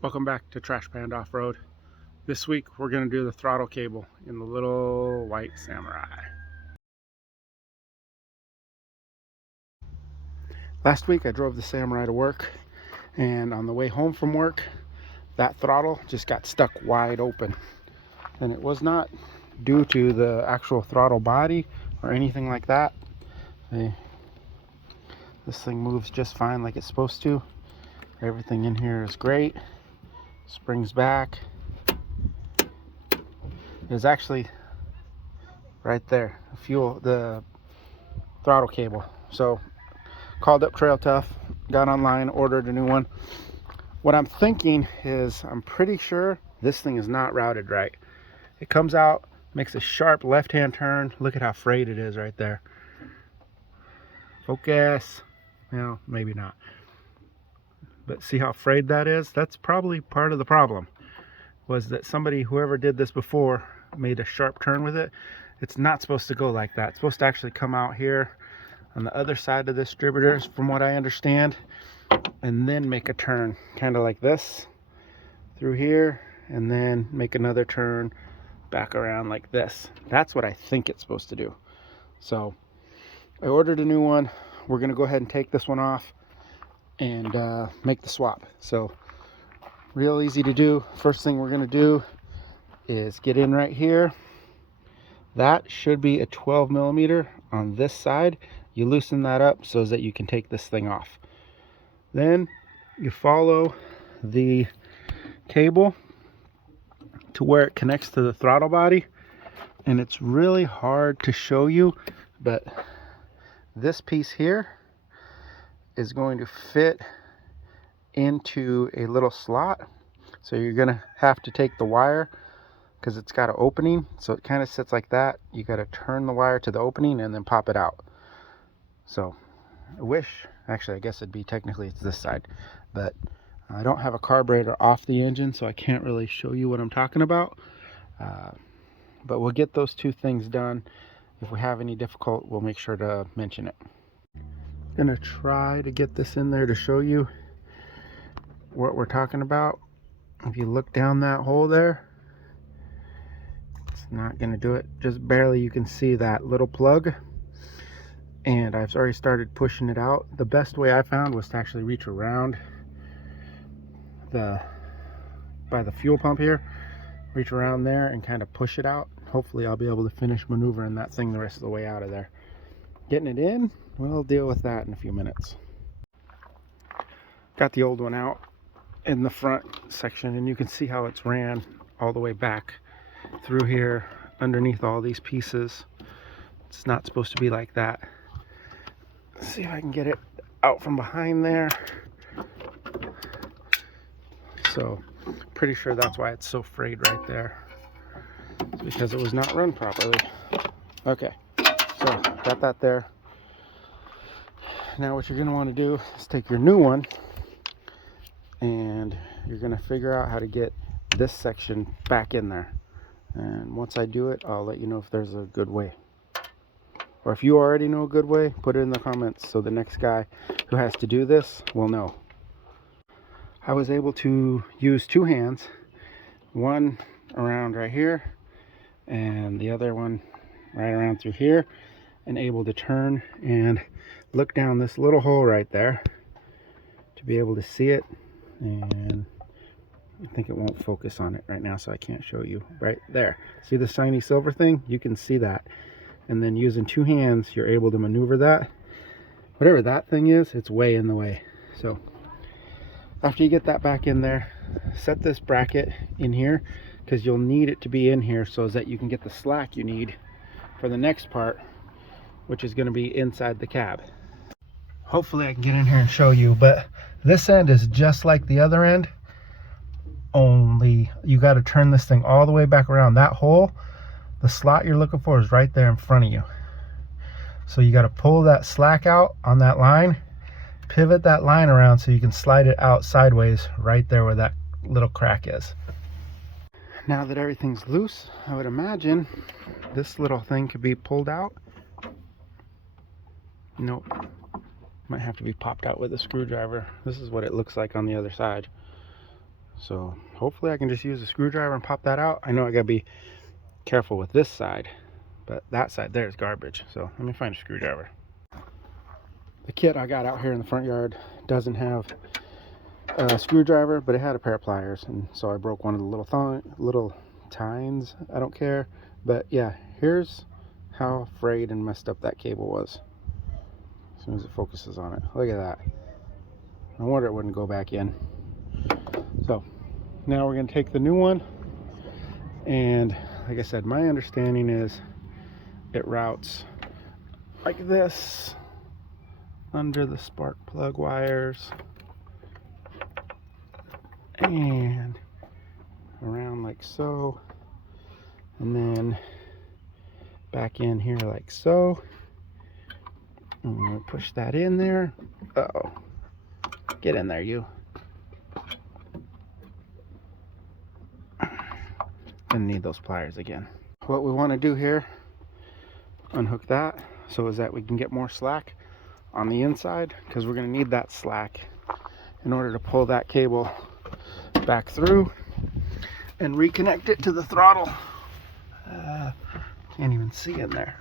Welcome back to Trash Panda Off-Road. This week we're going to do the throttle cable in the little white Samurai. Last week I drove the Samurai to work, and on the way home from work that throttle just got stuck wide open. And it was not due to the actual throttle body or anything like that. This thing moves just fine like it's supposed to. Everything in here is great. Springs back. It's actually right there, the throttle cable. So called up Trail Tough, got online, ordered a new one. What I'm thinking is, I'm pretty sure this thing is not routed right. It comes out, makes a sharp left-hand turn. Look at how frayed it is right there. Focus. Well, maybe not. But see how frayed that is? That's probably part of the problem. Was that whoever did this before, made a sharp turn with it. It's not supposed to go like that. It's supposed to actually come out here on the other side of the distributors, from what I understand, and then make a turn kind of like this through here, and then make another turn back around like this. That's what I think it's supposed to do. So I ordered a new one. We're gonna go ahead and take this one off and make the swap. So real easy to do. First thing we're gonna do is get in right here. That should be a 12 millimeter on this side. You loosen that up so that you can take this thing off. Then you follow the cable to where it connects to the throttle body, and it's really hard to show you, but this piece here is going to fit into a little slot. So you're gonna have to take the wire, because it's got an opening, so it kind of sits like that. You got to turn the wire to the opening and then pop it out. So I guess it'd be technically it's this side, but I don't have a carburetor off the engine, so I can't really show you what I'm talking about. But we'll get those two things done. If we have any difficult, we'll make sure to mention it. I'm gonna try to get this in there to show you what we're talking about. If you look down that hole there, not gonna do it, just barely. You can see that little plug, and I've already started pushing it out. The best way I found was to actually reach around by the fuel pump here, reach around there and kind of push it out. Hopefully I'll be able to finish maneuvering that thing the rest of the way out of there. Getting it in, we'll deal with that in a few minutes. Got the old one out in the front section, and you can see how it's ran all the way back through here underneath all these pieces. It's not supposed to be like that. Let's see if I can get it out from behind there. So pretty sure that's why it's so frayed right there. It's because it was not run properly. Okay, so got that there. Now what you're going to want to do is take your new one, and you're going to figure out how to get this section back in there. And once I do it, I'll let you know if there's a good way. Or if you already know a good way, put it in the comments so the next guy who has to do this will know. I was able to use two hands, one around right here and the other one right around through here, and able to turn and look down this little hole right there to be able to see it. And I think it won't focus on it right now, so I can't show you. Right there, see the shiny silver thing? You can see that. And then using two hands, you're able to maneuver that. Whatever that thing is, it's way in the way. So after you get that back in there, set this bracket in here, because you'll need it to be in here so that you can get the slack you need for the next part, which is going to be inside the cab. Hopefully I can get in here and show you, but this end is just like the other end, only you got to turn this thing all the way back around. That hole, the slot you're looking for, is right there in front of you. So you got to pull that slack out on that line, pivot that line around so you can slide it out sideways right there where that little crack is. Now that everything's loose, I would imagine this little thing could be pulled out. Nope. Might have to be popped out with a screwdriver. This is what it looks like on the other side. So hopefully I can just use a screwdriver and pop that out. I know I gotta be careful with this side, but that side there is garbage. So let me find a screwdriver. The kit I got out here in the front yard doesn't have a screwdriver, but it had a pair of pliers, and so I broke one of the little tines. I don't care, but yeah, here's how frayed and messed up that cable was. As soon as it focuses on it, look at that. No wonder it wouldn't go back in. So now we're going to take the new one, and like I said, my understanding is it routes like this under the spark plug wires and around like so, and then back in here like so. I'm going to push that in there. Uh-oh. Get in there, you. And need those pliers again. What we want to do here, unhook that so is that we can get more slack on the inside, because we're going to need that slack in order to pull that cable back through and reconnect it to the throttle. Can't even see in there.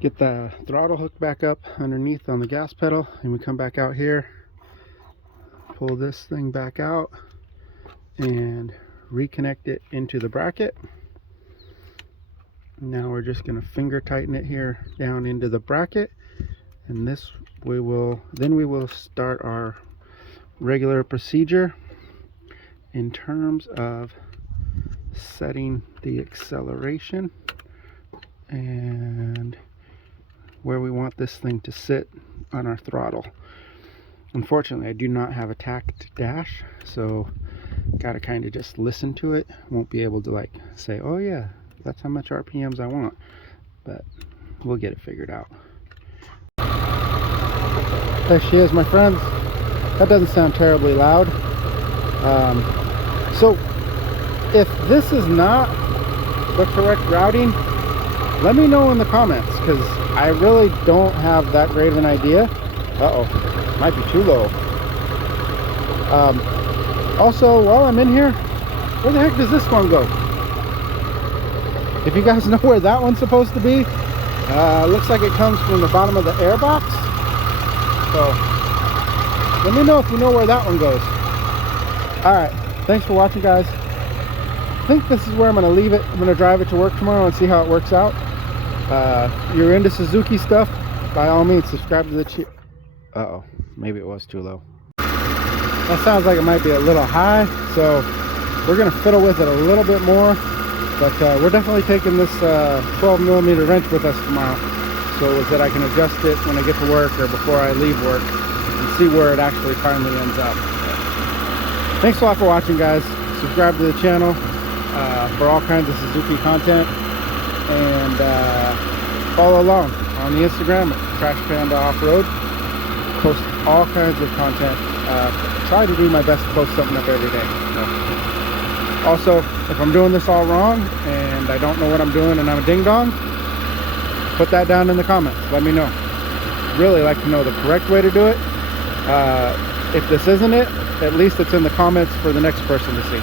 Get the throttle hooked back up underneath on the gas pedal, and we come back out here, pull this thing back out and reconnect it into the bracket. Now we're just going to finger tighten it here down into the bracket, and this we will start our regular procedure in terms of setting the acceleration and where we want this thing to sit on our throttle. Unfortunately, I do not have a tacked dash, so gotta kind of just listen to it. Won't be able to like say, oh yeah, that's how much RPMs I want, but we'll get it figured out. There she is, my friends. That doesn't sound terribly loud. So if this is not the correct routing, let me know in the comments, because I really don't have that great of an idea. Uh-oh, might be too low. Also, while I'm in here, where the heck does this one go? If you guys know where that one's supposed to be, looks like it comes from the bottom of the air box. So let me know if you know where that one goes. Alright, thanks for watching, guys. I think this is where I'm going to leave it. I'm going to drive it to work tomorrow and see how it works out. You're into Suzuki stuff, by all means subscribe to the channel. Uh-oh, maybe it was too low. That sounds like it might be a little high, so we're going to fiddle with it a little bit more. But we're definitely taking this 12mm wrench with us tomorrow, so that I can adjust it when I get to work or before I leave work and see where it actually finally ends up. Thanks a lot for watching, guys. Subscribe to the channel for all kinds of Suzuki content, and follow along on the Instagram at Trash Panda Off-Road. Post all kinds of content. Try to do my best to post something up every day. So. Also, if I'm doing this all wrong and I don't know what I'm doing and I'm a ding-dong, put that down in the comments. Let me know. Really like to know the correct way to do it. If this isn't it, at least it's in the comments for the next person to see.